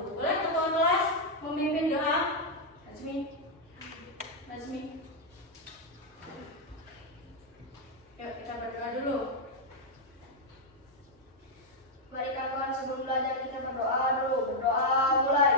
dulu. Boleh ketua kelas memimpin doa? Nazmi. Yuk kita berdoa dulu. Mari kawan sebelum belajar kita berdoa dulu. Berdoa mulai.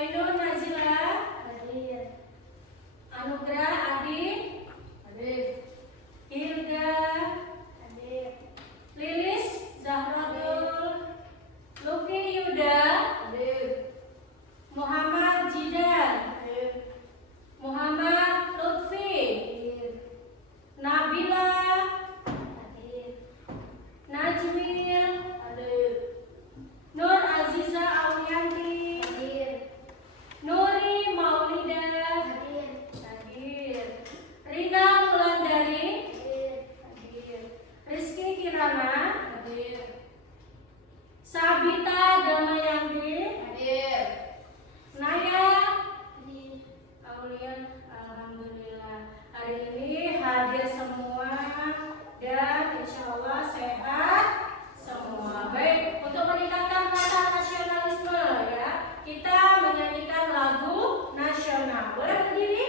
Ainun Nazila hadir. Anugrah Adi hadir. Hilda hadir. Lilis Zahradul. Luki Yuda hadir. Muhammad Jidan hadir. Muhammad Lutfi hadir. Nabila hadir. Najmil hadir. Nur Aziza Aulianti hadir. Nuri Maulida hadir. Rina Wulandari hadir. Rizky Kirana hadir. Sabita Damayanti hadir. Naya Aulian, alhamdulillah hari ini hadir semua dan insya Allah sehat semua. Baik, untuk meningkatkan rasa nasionalisme ya, kita menyanyikan lagu nasional. Boleh berdiri?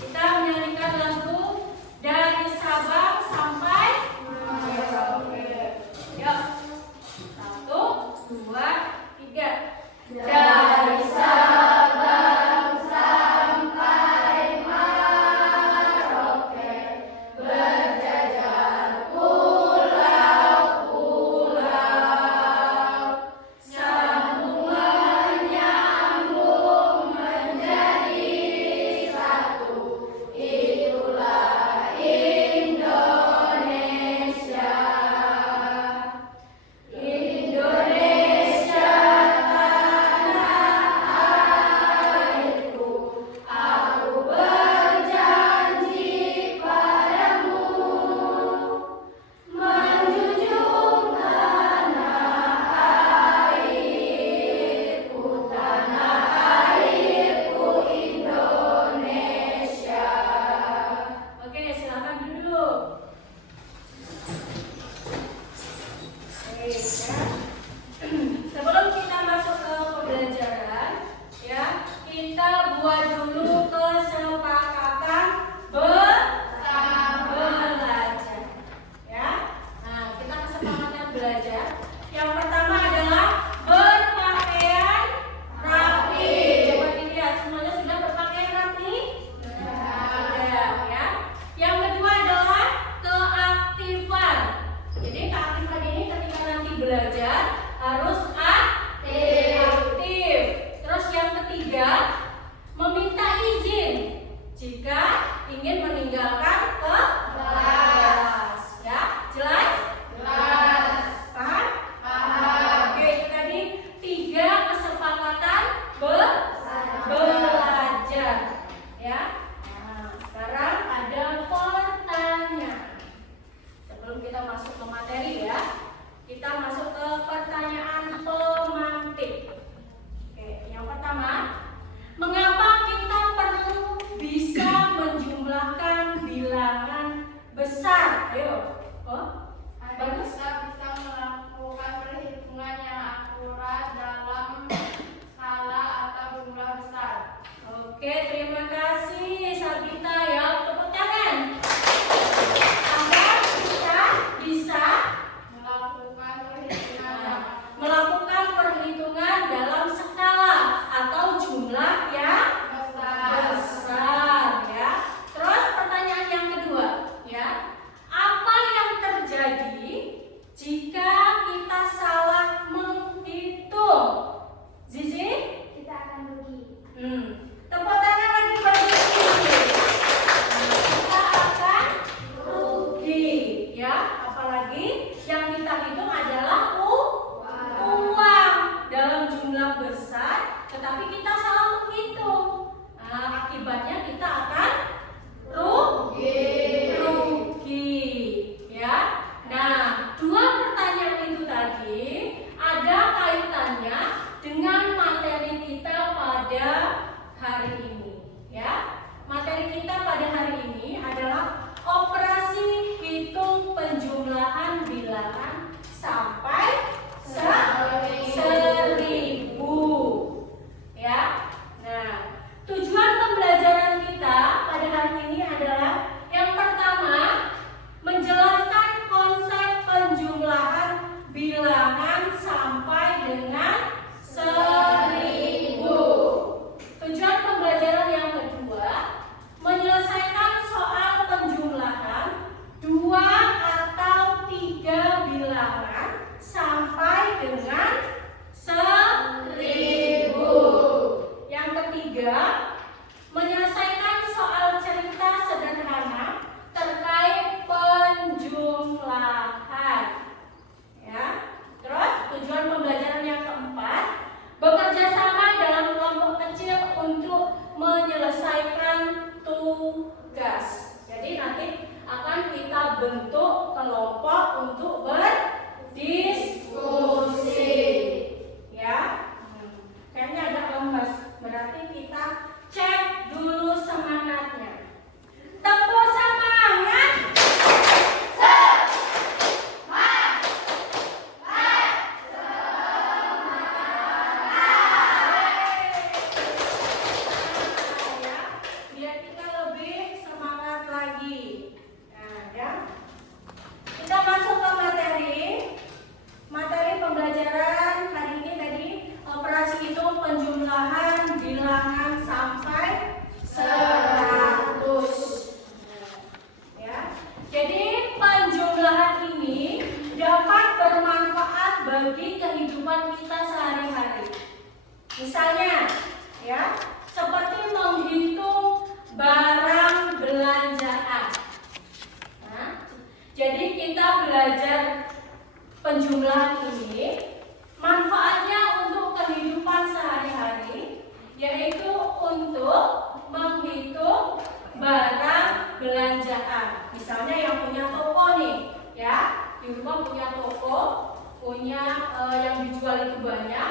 Kita menyanyikan lagu dari Sabang sampai Merauke. Yuk, 1, 2, 3. Dari Sabang sampai Merauke, berjajar pulau-pulau, sambung menyambung menjadi satu, itulah Indonesia. Indonesia tanah airku, aku berjanji padamu, menjunjung tanah airku Indonesia. Oke, silakan duduk. Baik, ya. Sebelum kita masuk ke pembelajaran, ya, kita buat dulu kesepakatan belajar. Ya. Nah, kita kesepakatan belajar. Yang pertama adalah berpakaian rapi. Coba dilihat semuanya sudah berpakaian rapi? Sudah, ya. Yang kedua adalah keaktifan. Jadi keaktifan ini ketika nanti belajar harus aktif. Terus yang ketiga, meminta izin jika ingin meninggalkan kelas. Ya, jelas? Jelas. Paham? Paham. Oke, itu tadi 3 kesepakatan belajar. Oke, terima kasih Sabita ya. Tepuk tangan. Agar kita bisa melakukan perhitungan dalam skala atau jumlah yang besar ya. Terus pertanyaan yang kedua ya. Apa yang terjadi jika kita salah menghitung? Zizi? Kita akan rugi. Tepuk tangan lagi bagi Zizi. Kita akan rugi ya. Apalagi yang kita hitung adalah uang dalam jumlah besar, tetapi kita salah menghitung. Akibatnya kita akan rugi ya. Nah, dua pertanyaan itu tadi ada kaitannya dengan materi kita pada hari ini ya. Materi kita pada hari ini adalah operasi hitung penjumlahan bilangan sampai 1000 ya. Nah, tujuan pembelajaran kita pada hari ini adalah yang pertama menjelaskan konsep penjumlahan bilangan sampai dengan 1000. Tujuan pembelajaran yang kedua menyelesaikan soal penjumlahan 2 atau 3 bilangan sampai dengan 1000. Yang ketiga, menyelesaikan soal cerita sederhana terkait penjumlahan. Ya. Terus tujuan pembelajaran yang keempat, bekerja sama dalam kelompok kecil untuk menyelesaikan tugas. Jadi nanti akan kita bentuk kelompok untuk berdiskusi. Ya. Kayaknya agak lemes. Berarti kita cek dulu semangatnya. Tepuk semangat. Biar kita lebih semangat lagi. Nah, ya. Kita masuk ke materi pembelajaran hari ini tadi operasi hitung penjumlahan bilangan sampai 100. Ya. Jadi penjumlahan ini dapat bermanfaat bagi kehidupan kita sehari-hari. Misalnya, ya, seperti menghitung barang belanjaan. Nah, jadi kita belajar penjumlahan ini manfaatnya untuk kehidupan sehari-hari, yaitu untuk menghitung barang belanjaan. Misalnya yang punya toko nih, ya, di rumah punya toko, punya yang dijual itu banyak.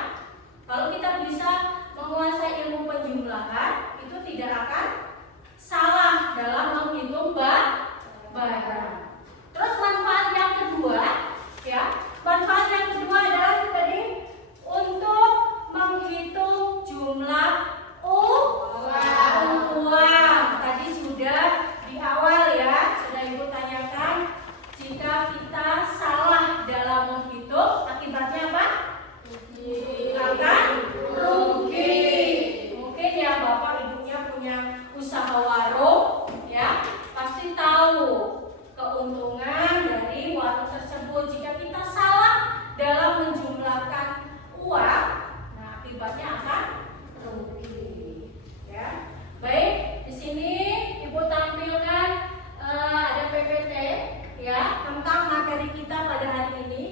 Kalau kita bisa menguasai ilmu penjumlahan, itu tidak akan salah dalam menghitung barang. Terus manfaat yang kedua, ya, manfaat yang kedua adalah tadi untuk menghitung jumlah uang. Tadi sudah di awal ya, sudah Ibu tanyakan, jika kita salah dalam menghitung, akibatnya apa? Akan rugi. Mungkin ya Bapak Ibunya punya usaha warung, ya, pasti tahu keuntungan dari warung tersebut. Jika kita salah dalam menjumlahkan uang, nah akibatnya akan rugi. Ya, baik. Di sini Ibu tampilkan ada PPT ya tentang materi kita pada hari ini,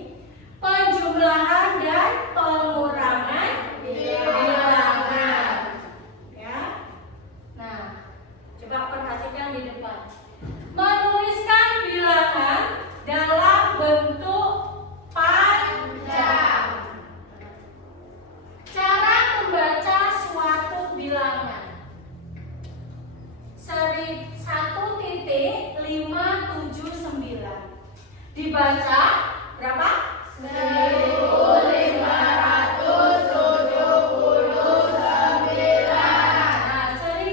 penjumlahan dan pengurangan bilangan. Ya. Nah, coba perhatikan di depan. Menuliskan bilangan dalam bentuk panjang. Cara membaca suatu bilangan. 1.579 dibaca berapa? 1579. Nah, 1579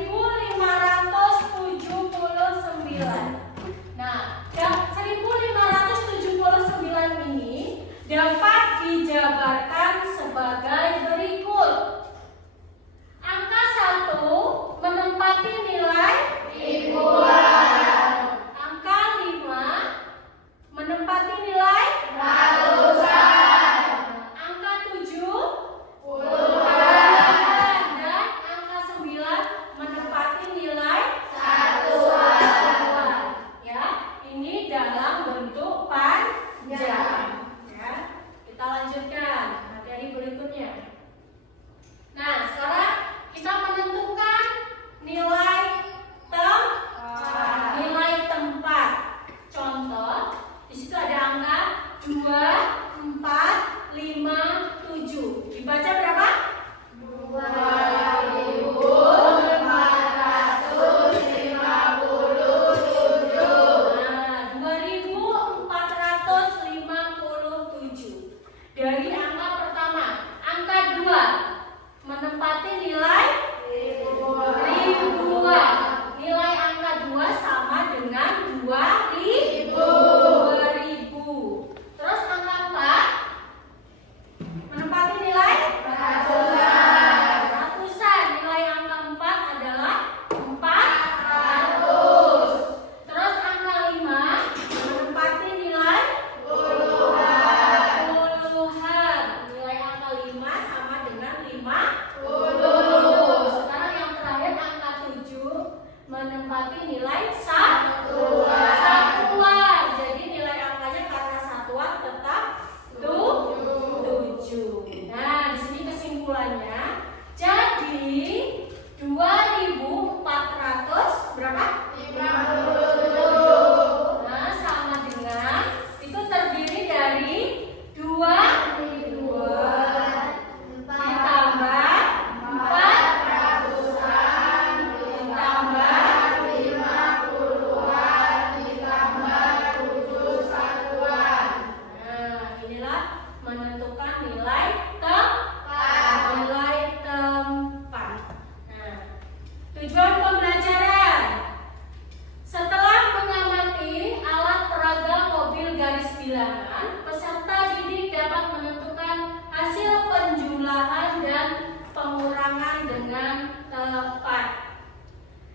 Tujuan pembelajaran. Setelah mengamati alat peraga mobil garis bilangan, peserta didik dapat menentukan hasil penjumlahan dan pengurangan dengan tepat.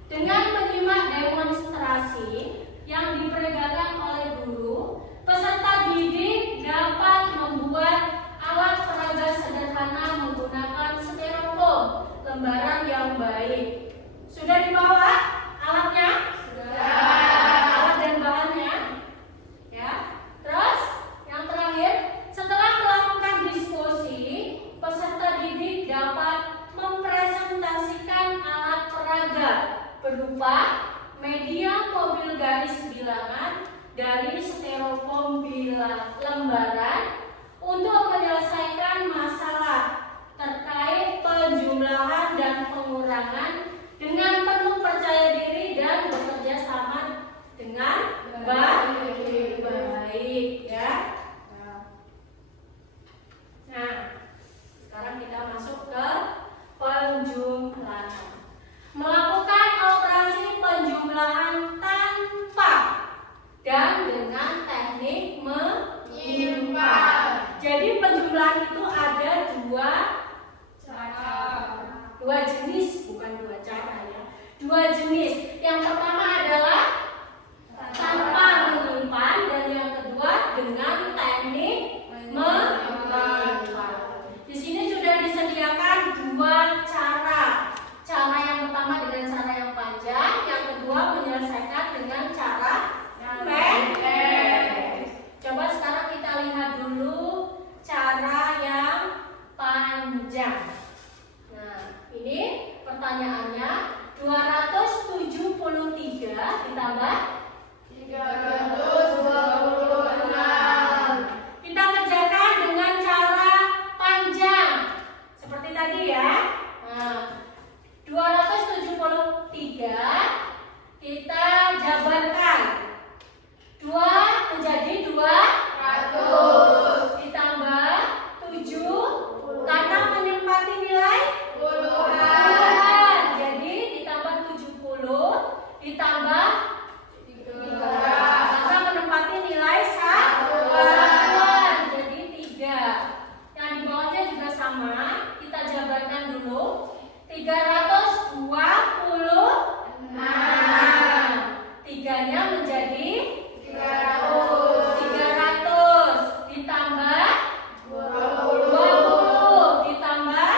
Dengan menyimak demonstrasi yang diperagakan oleh guru, peserta didik dapat membuat alat peraga sederhana menggunakan styrofoam lembaran yang baik. Sudah dibawa alatnya? Alat dan bahannya, ya. Terus yang terakhir, setelah melakukan diskusi, peserta didik dapat mempresentasikan alat peraga berupa media mobil garis bilangan dari styrofoam lembaran untuk menyelesaikan masalah terkait penjumlahan dan pengurangan dengan penuh percaya diri dan bekerja sama dengan baik, ya. Nah, sekarang kita masuk ke penjumlahan. Melakukan operasi penjumlahan tanpa dan dengan teknik menyimpan. Jadi penjumlahan itu ada dua jenis, bukan dua cara ya. Dua jenis. Yang pertama adalah tanpa menyimpan dan yang kedua dengan teknik menyimpan. Di sini sudah disediakan dua cara. Cara yang pertama dengan cara yang panjang, yang kedua menyelesaikan dengan cara pendek. Coba sekarang kita lihat dulu cara yang panjang. Nah, ini pertanyaannya 273 ditambah 326. Kita kerjakan dengan cara panjang seperti tadi ya. Nah, 273 kita jabarkan. 2 menjadi 200 ditambah 7 karena menempati nilai puluhan. Jadi ditambah 70 ditambah 300 karena menempati nilai satuan. Jadi 3. Yang di bawahnya juga sama. Kita jabarkan dulu. 326. 3-nya menjadi 300 ditambah 20 ditambah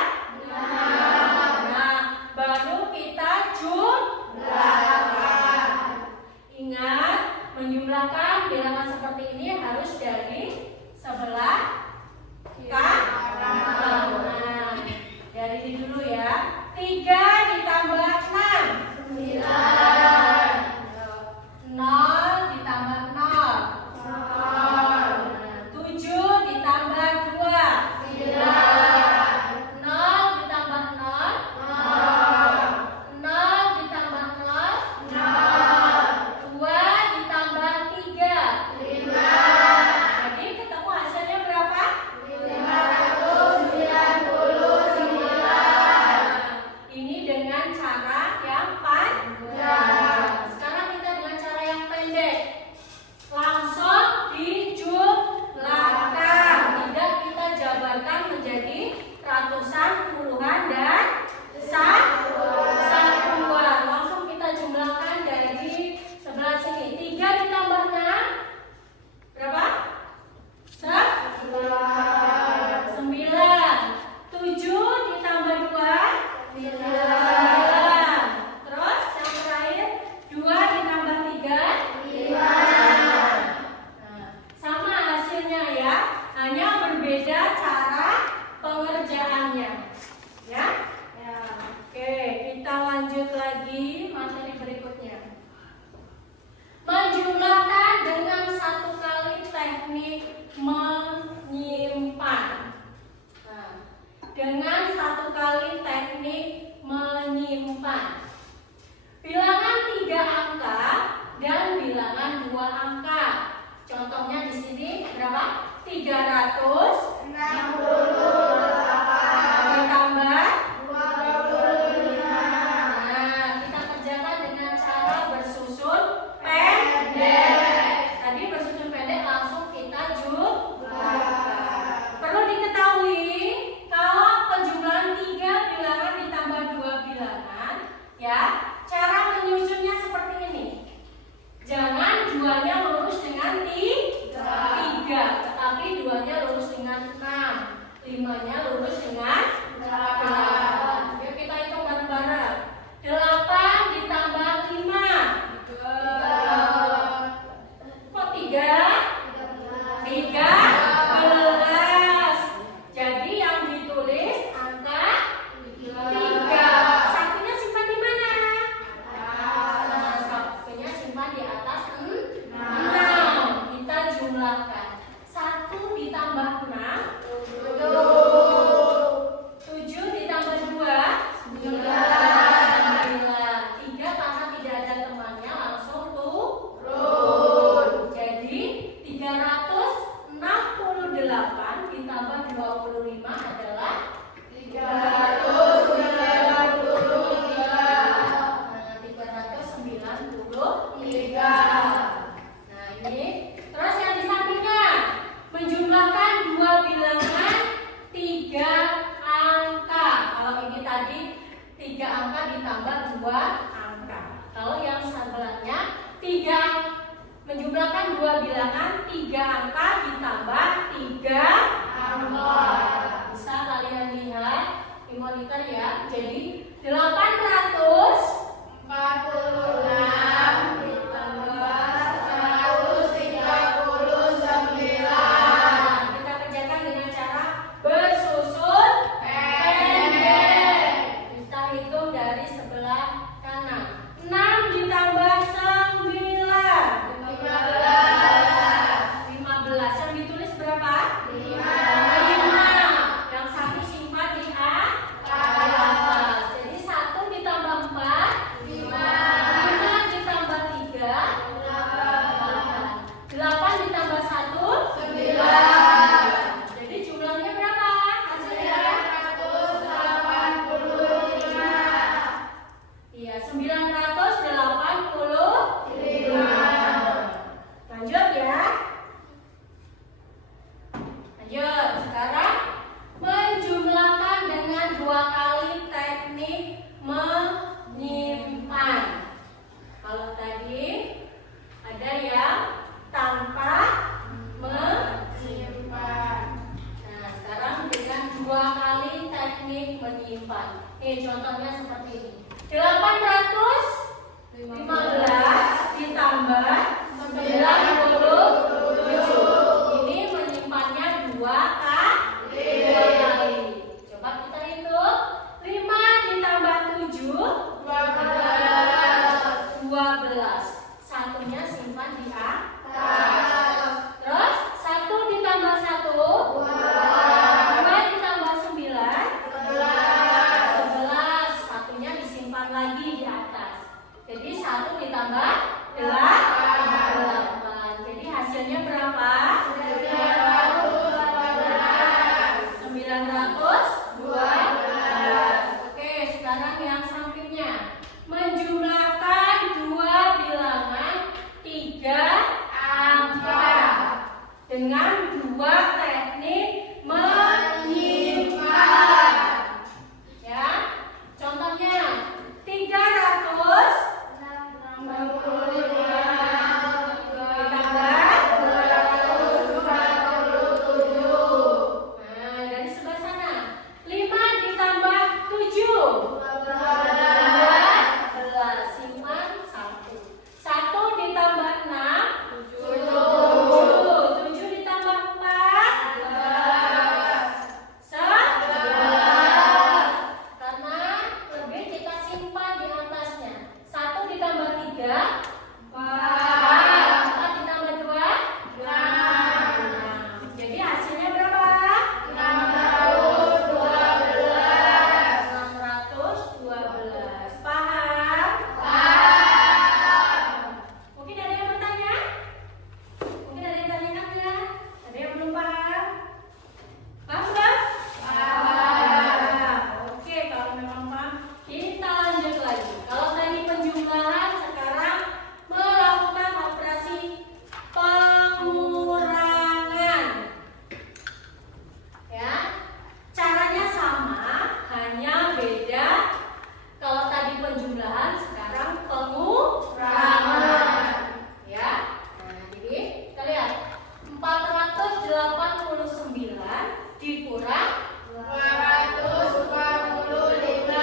6. Nah, baru kita jumlahkan. Ingat, menjumlahkan bilangan seperti ini harus dari sebelah kanan. Dari ini dulu ya. 3 ditambah 6 9. 0 ditambah 0 7 ditambah 2 9. 0 ditambah 0 0 ditambah 0 2 ditambah 3 5. Jadi ketemu hasilnya berapa? 599. Ini dengan cara yang panjang. Sekarang kita dengan cara yang pendek. Langsung dijumlahkan. Tidak kita jabarkan menjadi ratusan, puluhan, dan satuan. Langsung kita jumlahkan dari sebelah sini. 3 ditambah 6 berapa? 9. 7 ditambah 2 9. Terus yang terakhir 2 ditambah 3 5. Nah, sama hasilnya ya, hanya berbeda cara pengerjaannya. Ya? Ya. Oke, kita lanjut lagi materi berikutnya. Menjumlahkan dengan satu kali teknik menyimpan. Nah, dengan satu kali teknik menyimpan. Bilangan 3 angka dan bilangan 2 angka. Contohnya di sini berapa? 368 ditambah 25. Nah, 2 angka. Kalau yang sebelahnya 3, menjumlahkan 2 bilangan 3 angka ditambah 3 angka. Bisa kalian lihat di monitor ya. Jadi 846 ditambah 139. Kita kerjakan dengan cara bersusun pendek. Kita hitung dari sebelah kanan. 6 ditambah 9. 15. Yang ditulis berapa? 5. Yang satu simpan di atas. Jadi 1 ditambah 4. 5 ditambah 3. 8 ditambah 1. 9. Jadi jumlahnya berapa? Hasilnya 185. Iya, 985. Lanjut ya. Lanjut. Sekarang menjumlahkan dengan 2 kali teknik menyimpan. Kalau tadi ada yang tanpa menyimpan. Nah, sekarang dengan 2 kali teknik menyimpan. Contohnya seperti ini. 815 ditambah 97. Ini menyimpannya 2 kali. Coba kita hitung. 5 ditambah 7. 12. Satunya simpan di atas. Terus 1 ditambah 1. 2 ditambah 9. 11. Satunya disimpan lagi di atas. Jadi 1 ditambah 8. Jadi hasilnya berapa? 912. Oke, sekarang yang sampingnya. Menjumlahkan 2 bilangan 3 angka dengan 2 teknik menyimpan. Ya, contohnya 365 ditambah 247. Nah, dari sebelah sana 5 ditambah 7. 12. Simpan 1. 1 ditambah 6. 7. 7 ditambah 4. 11. Karena lebih kita simpan di atasnya. 1 ditambah 3. 4. 4 ditambah 2. 6. Jadi hasilnya berapa? 612. Paham? Mungkin ada yang bertanya? Mungkin ada yang tanyakan ya? Ada yang belum paham? Paham sudah? Paham. Oke, kalau memang paham, kita lanjut lagi. Kalau tadi penjumlahan, sekarang melakukan operasi pengurangan. Ya, caranya sama, hanya beda. Kalau tadi penjumlahan, sekarang pengurangan. Ya, nah jadi kita lihat 489 dikurang 225.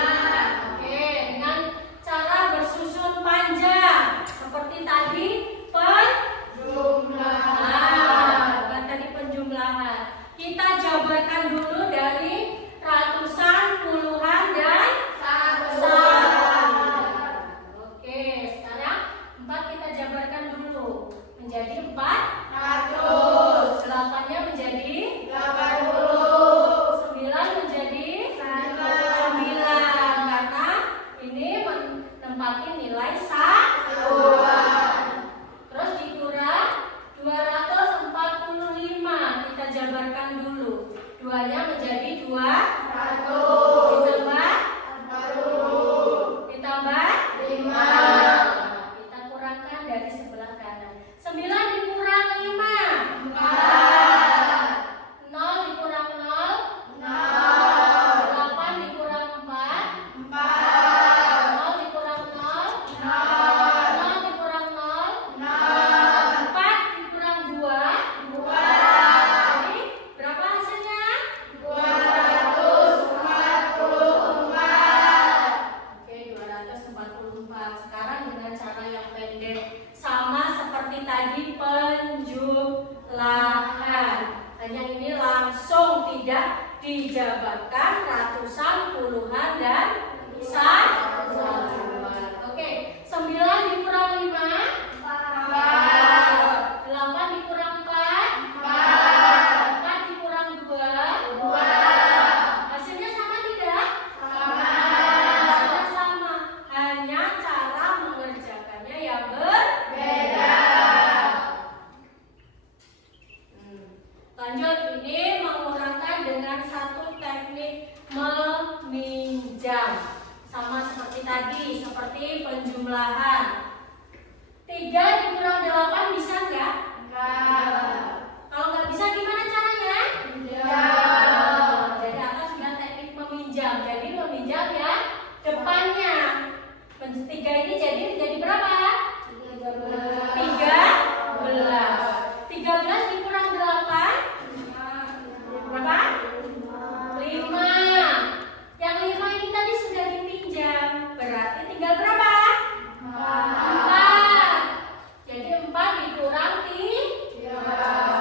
Oke, dengan cara bersusun panjang seperti tadi penjumlahan. Bukan tadi penjumlahan. Kita jabarkan dulu dari ratusan, puluhan, dan satuan. Oke, sekarang 4 kita jabarkan dulu menjadi 400. 8-nya menjadi 80. 9 menjadi 9. Karena ini menempati nilai satuan. Terus dikurang 245. Kita jabarkan dulu. 2-nya menjadi 200. Ditambah 40. Ditambah 5. Kita kurangkan dari sebelah kanan. 9 dikurang 5. 4. 0 dikurang 0. 0. 8 dikurang 4. 4. 0 dikurang Sekarang dengan cara yang pendek, sama seperti tadi penjumlahan. Hanya ini langsung tidak dijabarkan ratusan, puluhan, dan satuan. Oke, 9 dikurang 5, 4. 8 dikurang 4, 4 dikurang 2. Hasilnya sama tidak? Hasilnya sama. Hanya cara mengerjakannya yang berbeda. Lanjut, ini mengurangkan dengan satu teknik meminjam. Sama seperti tadi, seperti penjumlahan. 3 dikurang 8 bisa nggak? Kalau nggak bisa gimana caranya? Jadi atas sudah teknik meminjam. Jadi meminjam ya depannya. 3 ini jadi berapa? 13. 13 dikurang 8 berapa? 5. Yang 5 ini tadi sudah dipinjam. Berarti tinggal berapa? 4. Jadi 4 dikurang 3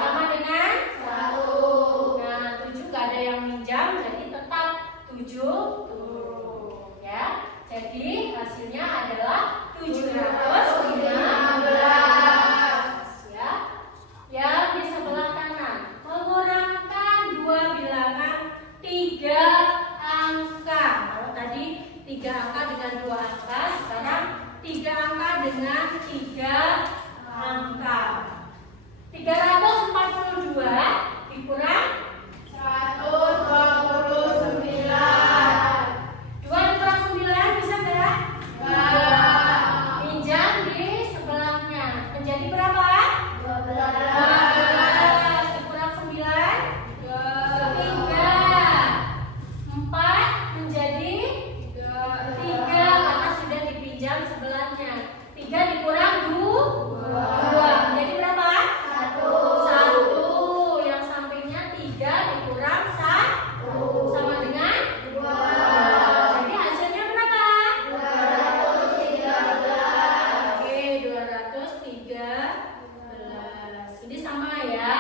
sama dengan 1. Nah, 7 gak ada yang minjam, jadi tetap 7 turun ya. Jadi hasilnya adalah 715 ya. Yang di sebelah kanan mengurangkan 2 bilangan 3 angka. Kalau tadi 3 angka dengan 2 angka, sekarang 3 angka dengan 3 angka. 342 dikurang 2 dikurang 9 bisa nggak? Pinjam di sebelahnya menjadi berapa? 12 dikurang 9 3. 4 menjadi 3 karena sudah dipinjam sebelahnya. 3 dikurang 2 menjadi berapa? 1. Yang sampingnya 3 dikurang 1 sama dengan 2. Jadi hasilnya berapa? 213. Oke, 213. Ini sama ya.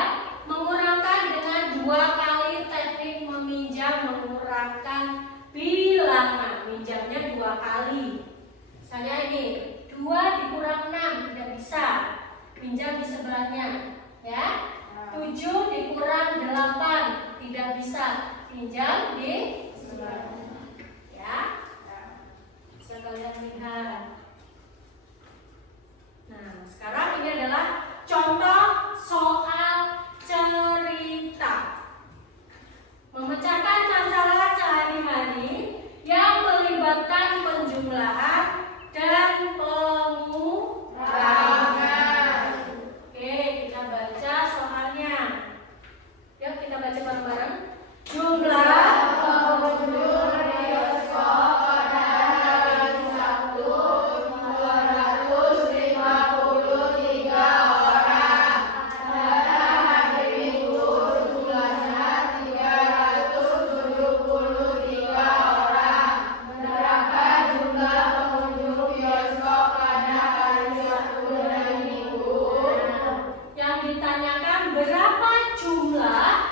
Mengurangkan dengan 2 kali teknik meminjam, mengurangkan bilangan. Minjamnya 2 kali. Misalnya ini 2 dikurang 6 tidak bisa. Pinjam di sebelahnya ya. 7 dikurang 8 tidak bisa. Pinjam di sebelahnya ya. Bisa kalian lihat. Nah, sekarang ini adalah contoh soal cerita. Memecahkan masalah sehari-hari yang melibatkan penjumlahan dan pengurangan. Oke, kita baca soalnya. Yuk kita baca bareng-bareng. Jumlah pengunjung bioskop pada hari Sabtu 253 orang. Pada hari Minggu jumlahnya 373 orang. Berapa jumlah pengunjung bioskop pada hari Sabtu dan Minggu? Yang ditanyakan berapa jumlah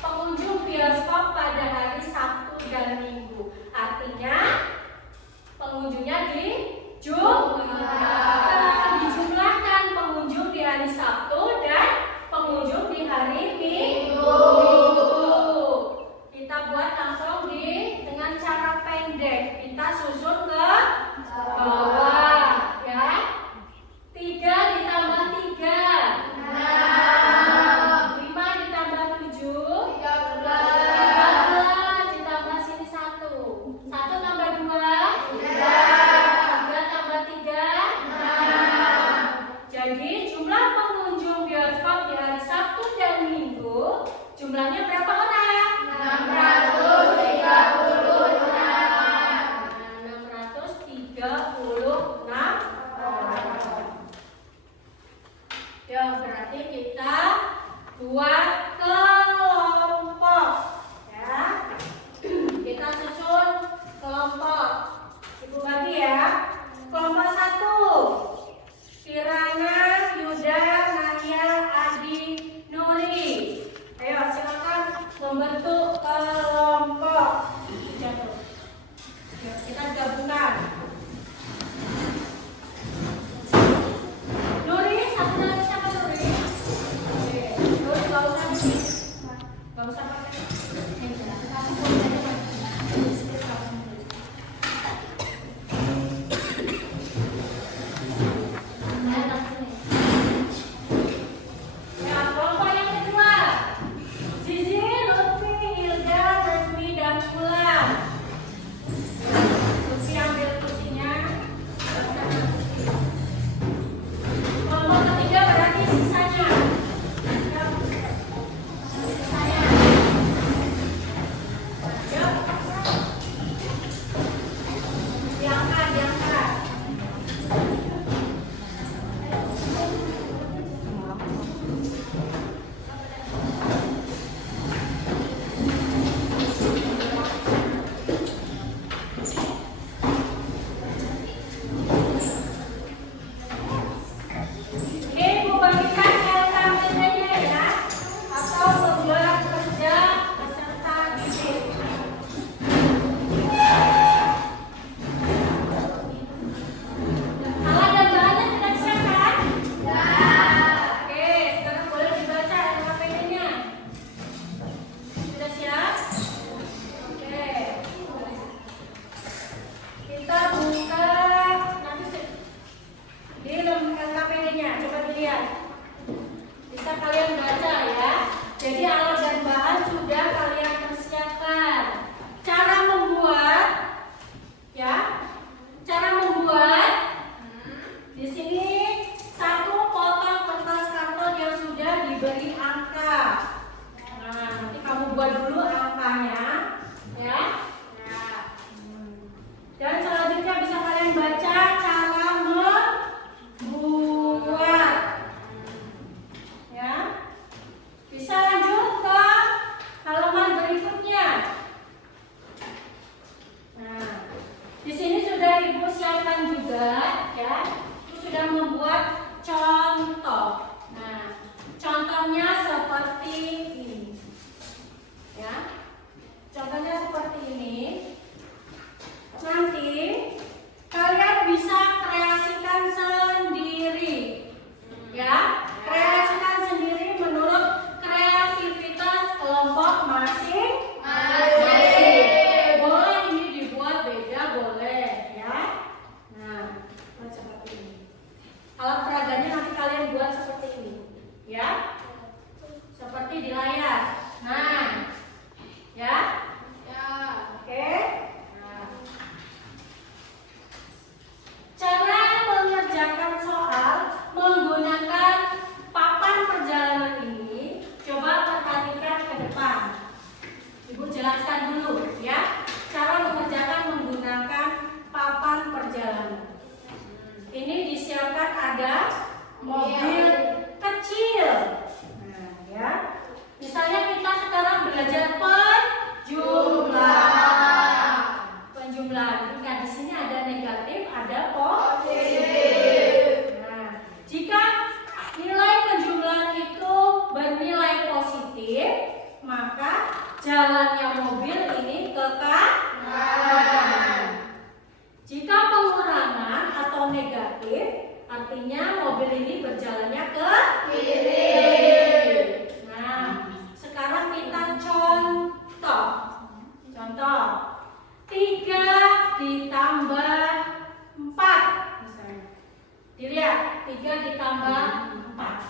pengunjung bioskop pada hari Sabtu dan Minggu. Artinya pengunjungnya dijumlahkan pengunjung di hari Sabtu dan pengunjung di hari Minggu. Kita buat langsung dengan cara pendek. Kita susun ke bawah ya. 3 ditambah 3 6. 5 ditambah 7 13 ditambah sini 1 tambah 2 3 tambah 3 6. Jadi jumlah pengunjung bioskop di hari Sabtu dan Minggu jumlahnya berapa orang? 636 orang. Ya, berarti kita buat kelompok ya. Kita susun kelompok. Ibu bagi ya. ya, itu sudah membuat contoh. Nah, contohnya seperti ini. Ya. Contohnya seperti ini. Nanti kalian bisa kreasikan sendiri. Ya, kreasikan sendiri menurut kreativitas kelompok masing-masing. Boleh ini dibuat beda, boleh ya. Nah, buat seperti ini. Alat peraganya nanti kalian buat seperti ini, ya. Seperti di layar. Nah, ya. Oke. Nah. Cara mengerjakan soal menggunakan papan perjalanan ini, coba perhatikan ke depan. Ibu jelaskan dulu ya, cara mengerjakan menggunakan papan perjalanan. Ini disiapkan ada mobil kecil. Nah, ya. Misalnya kita sekarang belajar penjumlahan. Nah, di sini ada negatif, ada positif. Nah, jika nilai penjumlahan itu bernilai positif, maka jalannya mobil ini ke kanan. Jika pengurangan atau negatif, artinya mobil ini berjalannya ke kiri. Nah, sekarang kita contoh. 3 ditambah 4 misalnya. Dilihat, 3 ditambah 4.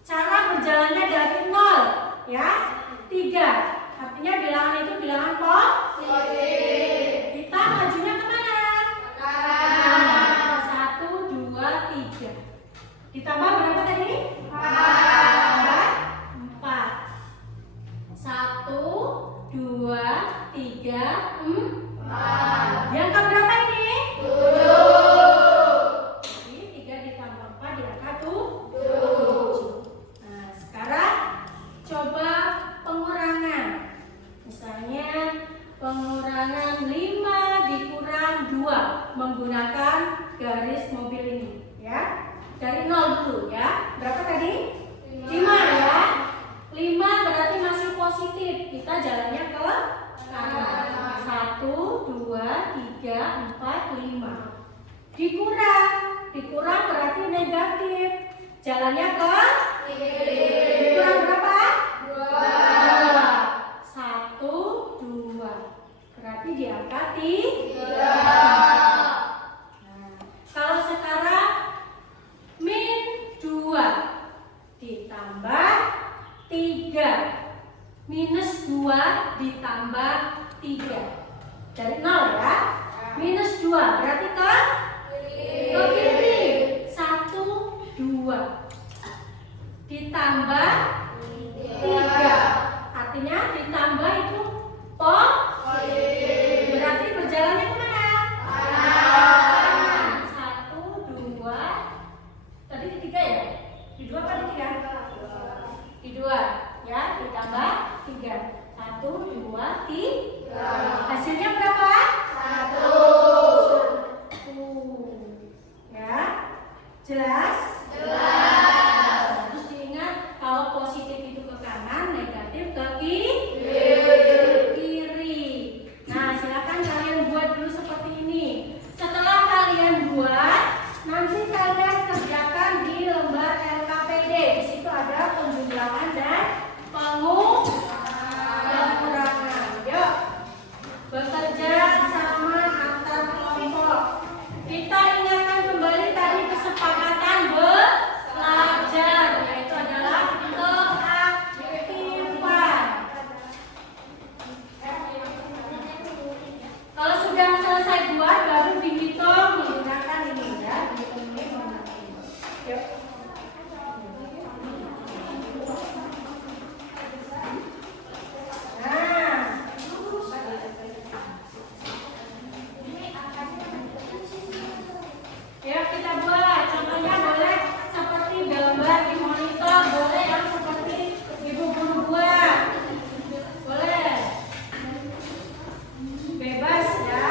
Cara berjalannya dari 0 ya. 3. Artinya bilangan itu bilangan positif. Kita majunya kemana? Kanan. 1, 2, 3. Ditambah berapa tadi? 4. 1, 2, 3, 4. Yang keberapa ini? 7. Jadi 3 ditambah 4 di angka 7. Nah, sekarang coba pengurangan. Misalnya pengurangan 5 dikurang 2 menggunakan garis mobil ini ya. Dari 0 dulu ya. Berapa tadi? 5 ya. 5 berarti masih positif. Kita jalannya ke kanan. 1, 2, 3, 4, 5. Dikurang berarti negatif. Jalannya ke kiri. Dikurang berapa? 2. 1, 2. Berarti di angka 3. Nah, kalau sekarang min 2 ditambah 3 minus 2 ditambah 3 dari 0 ya. Minus 2 berarti ke kiri. 1, 2 ditambah 3 artinya ditambah itu positif. Berarti berjalannya kemana? Kanan. 1, 2. Tadi 3 ya? Di 2 apa di 3? Di 2 ya, ditambah 3. 1, 2, 3. Hasilnya berapa? 1. Ya. Jelas? Jelas. Terus diingat kalau positif itu ke kanan, negatif ke kiri. Nah, silakan kalian buat dulu seperti ini. Setelah kalian buat, nanti kalian kerjakan di lembar LKPD. Di situ ada penjumlahan dan pengurangan. Yuk, bekerja sama antar kelompok. Kita ingatkan kembali tadi kesepakatan belajar, yaitu adalah keaktifan. Kalau sudah selesai buat, baru dihitung menggunakan ini ya. Dihitung ini menggunakan ini. Yuk. Ya, kita buat. Contohnya boleh seperti gambar di monitor, boleh yang seperti ibu guru buat. Boleh. Bebas ya.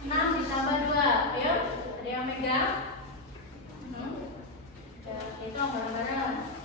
6 ditambah 2. Ayo, ada yang megang? Ya, hitung bareng-bareng.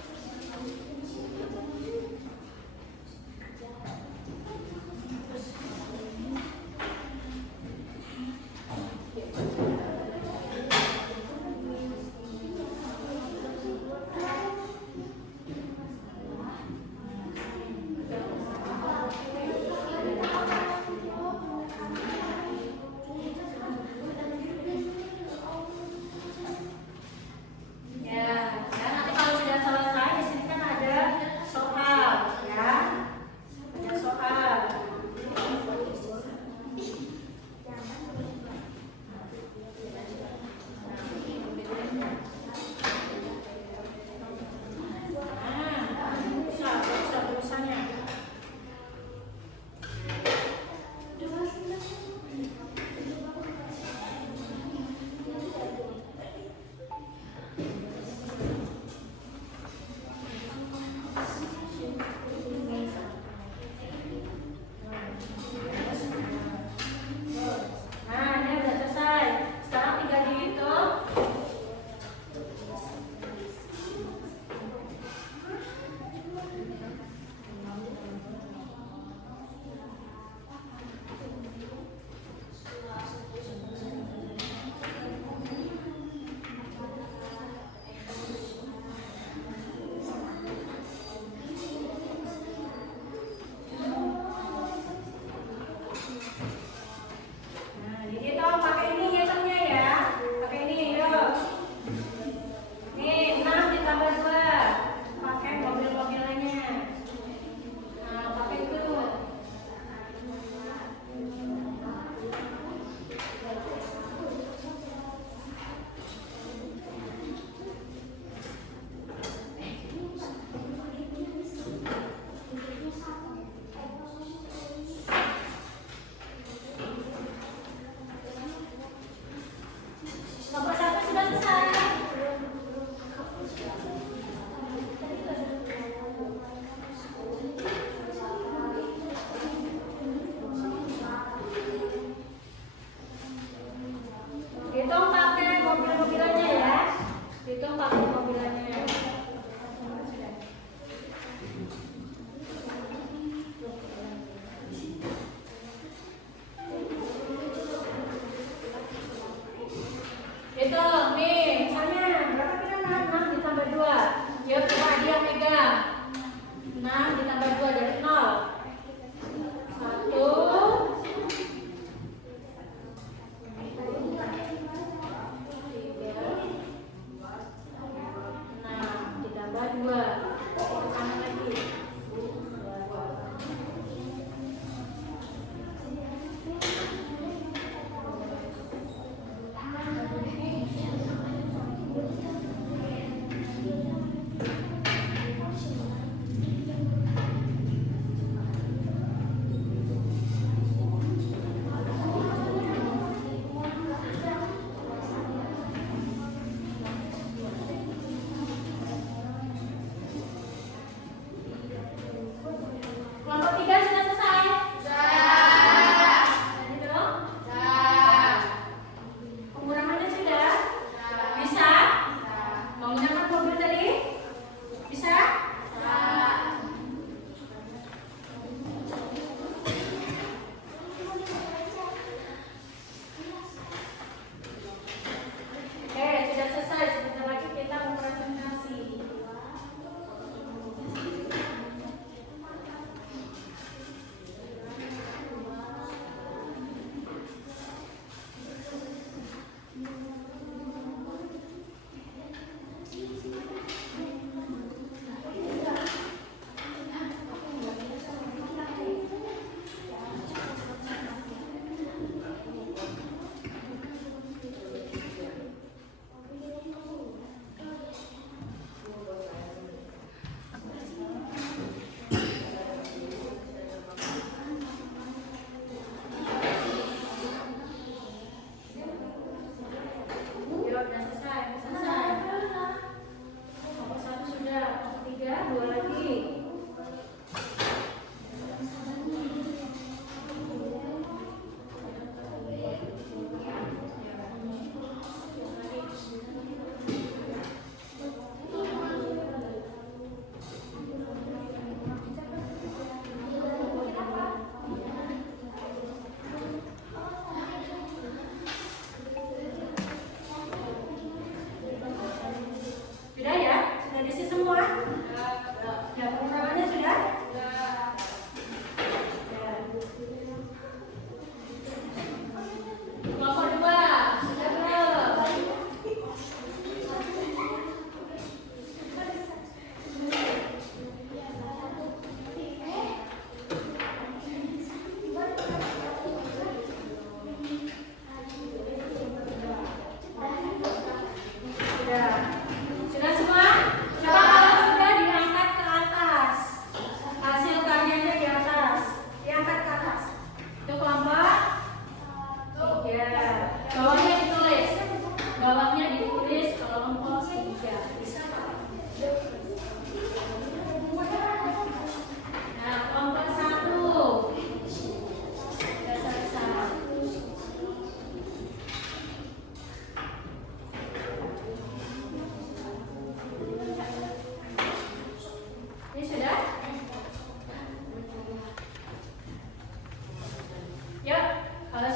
Ya, nanti kalau sudah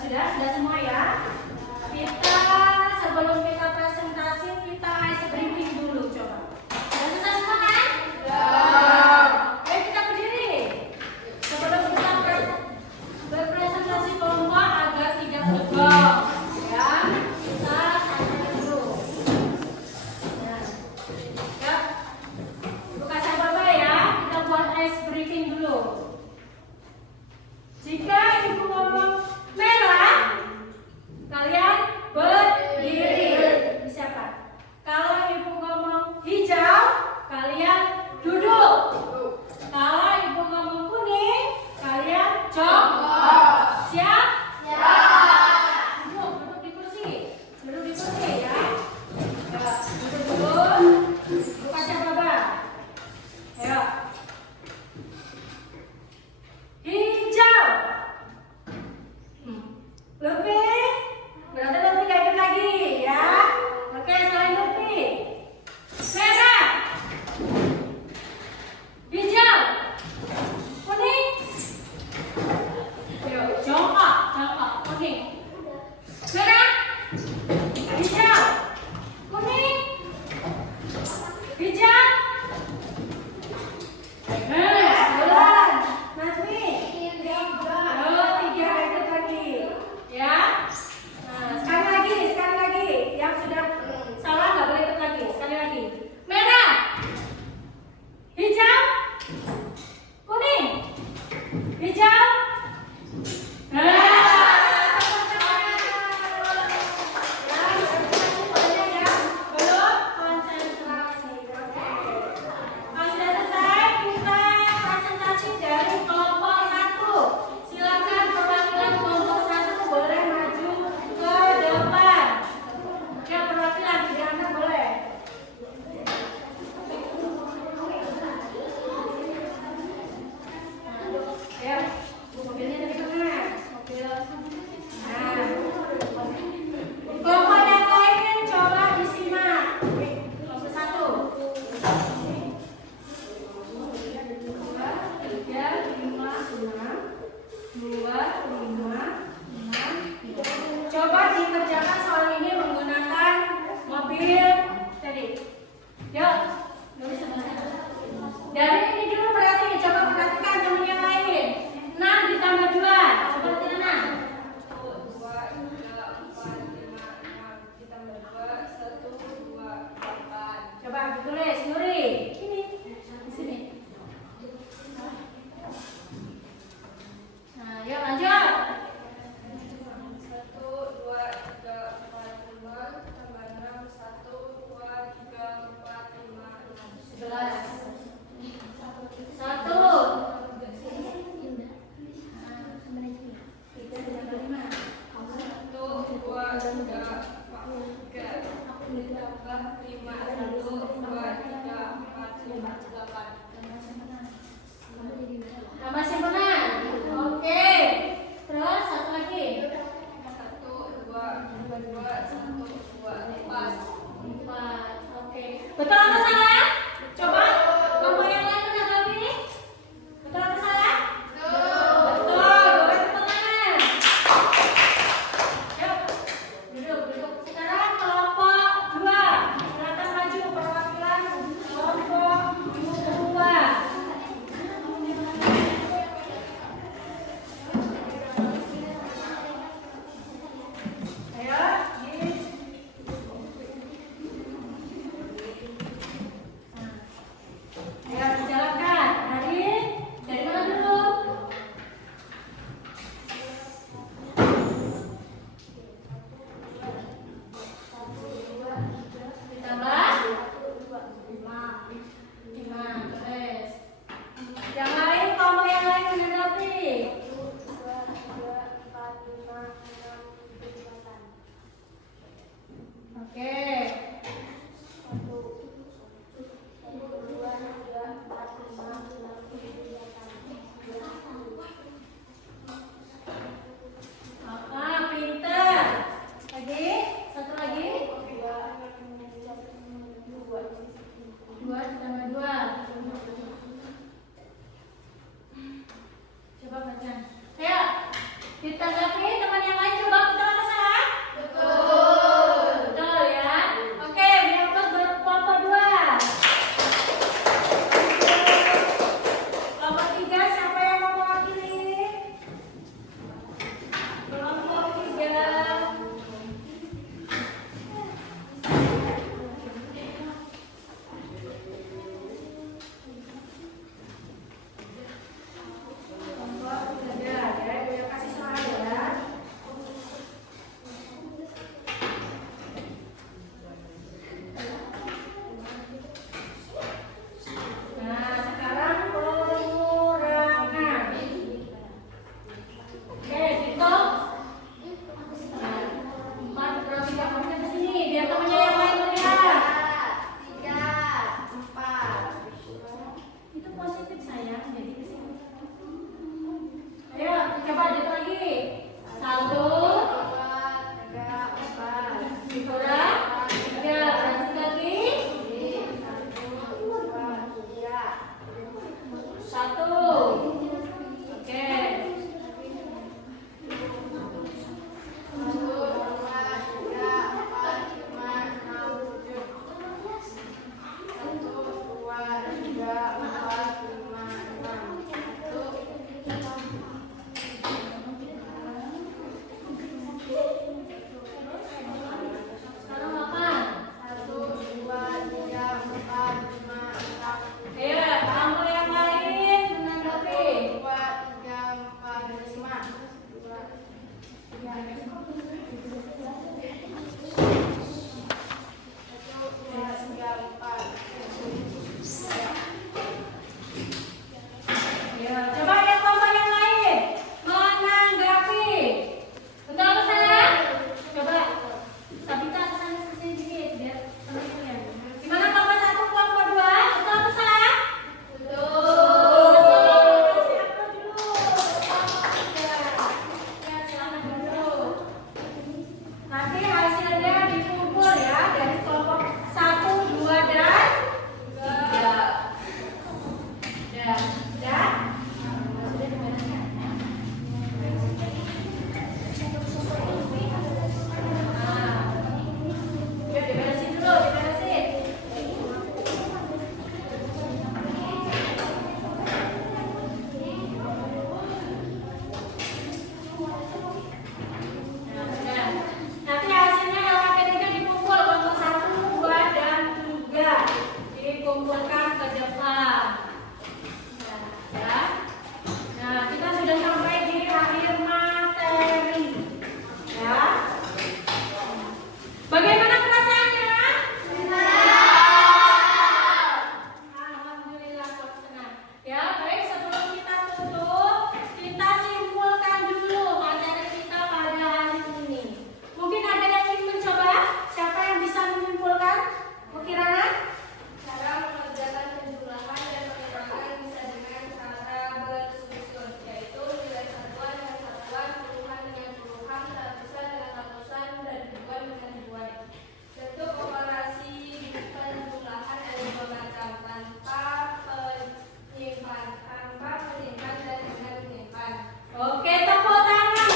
Sudah semua ya. Kita sebelum kita presentasi kita ice breaking dulu coba. Sudah selesai semua kan? Ayo kita berdiri. Sebelum kita berpresentasi kelompok agar tidak tegang, ya kita santai dulu. Ya, buka sabar ya. Kita buat ice breaking dulu. Jika ibu ngomong merah, kalian berdiri. Siapa? Kalau ibu ngomong hijau, kalian duduk. Kalau ibu ngomong kuning, kalian jongkok. Siap? Duduk di kursi. Duduk di kursi ya. Ya, duduk dulu. Buka siapa? Ayo. Hijau. Lebih. Berarti lebih kayak lagi ya. Oke, selain lebih. Merah. Hijau. Kuning. Ayo, jongkok, kuning. Merah. Hijau. Kuning. Hijau. Jalan. Nazmi. Oh, 3 ikut lagi. Ya. Nah, sekali lagi. Yang sudah salah nggak boleh ikut lagi. Sekali lagi. Merah. Hijau. Kuning. Hijau. Belum konsentrasi. Oke. Kalau sudah selesai, kita presentasi dari kelompok 1. Silakan perwakilan kelompok 1 boleh maju ke depan. Ya, perwakilan di anak boleh. Ya, mobilnya dari mana? Mobil. Nah, kelompok yang lain coba disimak. Kelompok 1. 2, 3, 5, 6. 2, 5, 6. Coba dikerjakan soal ini menggunakan mobil tadi. Yuk, dari ini dulu coba perhatikan teman yang lain. 6 ditambah 2. Coba lihat 6. 1, 2, 3, 4, 5, 6 ditambah 2, 1, 2, 8. Coba ditulis, Nuri. Ini di sini. Nah, yuk lanjut. 1, 2, 3, 4, 5 tambah 6, 1, 2, 3, 4, 5, 6. 11. 1. 8. Tambah simpenan. Oke. Terus satu lagi. 4. Oke. Betul atau salah? Coba kelompok yang lain benar lagi. Betul atau salah? Betul. Boleh tepuk tangan. Yuk. Duduk. Sekarang kelompok 2. Silakan maju perwakilan kelompok 2. Ayo, ayo dijalankan. Dari mana dulu? Ditambah 5. Terus. Yang lain, kelompok yang lain menanggapi. Oke. Pinter. Lagi, satu lagi. 2 ditambah 2. Coba baca. Ayo, ditanggapi teman yang lain. Ya, coba yang kelompok yang lain menanggapi. Betul apa salah? Coba Sabita kesana sini dikit biar teman-teman ya. Gimana kelompok 1, kelompok 2? Betul apa salah? Betul. Kasih aku dulu. Ya, silakan dulu. Nanti hasilnya dikumpul ya dari kelompok 1, 2 dan 3. Ya. Sudah dibereskan. Ya diberesin dulu, diberesin. Nah, nanti hasilnya LKPD-nya dikumpul kelompok 1, 2 dan 3. Dikumpulkan ke depan. Ya. Nah, kita sudah sampai di akhir materi. Ya. Bagaimana perasaannya? Alhamdulillah kok senang. Ya, baik sebelum kita tutup, kita simpulkan dulu materi kita pada hari ini. Mungkin ada yang ingin mencoba? Siapa yang bisa menyimpulkan? Bu Kirana? Cara mengerjakan penjumlahan dan pengurangan bisa dengan cara bersusun, yaitu nilai satuan dengan satuan, puluhan dengan puluhan, ratusan dengan ratusan, dan ribuan dengan ribuan. Bentuk operasi penjumlahan ada dua macam, tanpa penyimpan dan dengan penyimpan. Oke, tepuk tangan.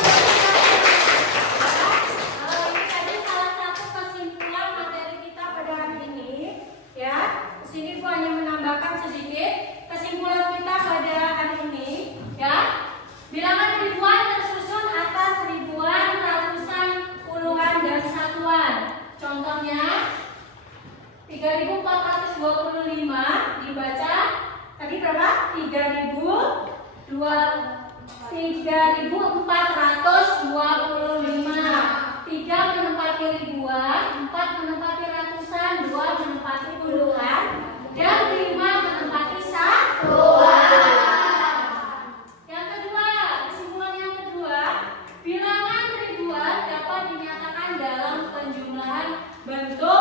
Kalau ini tadi salah satu kesimpulan materi kita pada hari ini, ya. Di sini Bu hanya menambahkan sedikit kesimpulan kita pada hari ini, ya. Bilangan ribuan tersusun atas ribuan, ratusan, puluhan, dan satuan. Contohnya 3.425 dibaca tadi berapa? 3.425. 3 menempati ribuan, 4 menempati ratusan, 2 menempati puluhan, dan 5 menempati satuan. Yang kedua, kesimpulan yang kedua, bilangan ribuan dapat dinyatakan dalam penjumlahan bentuk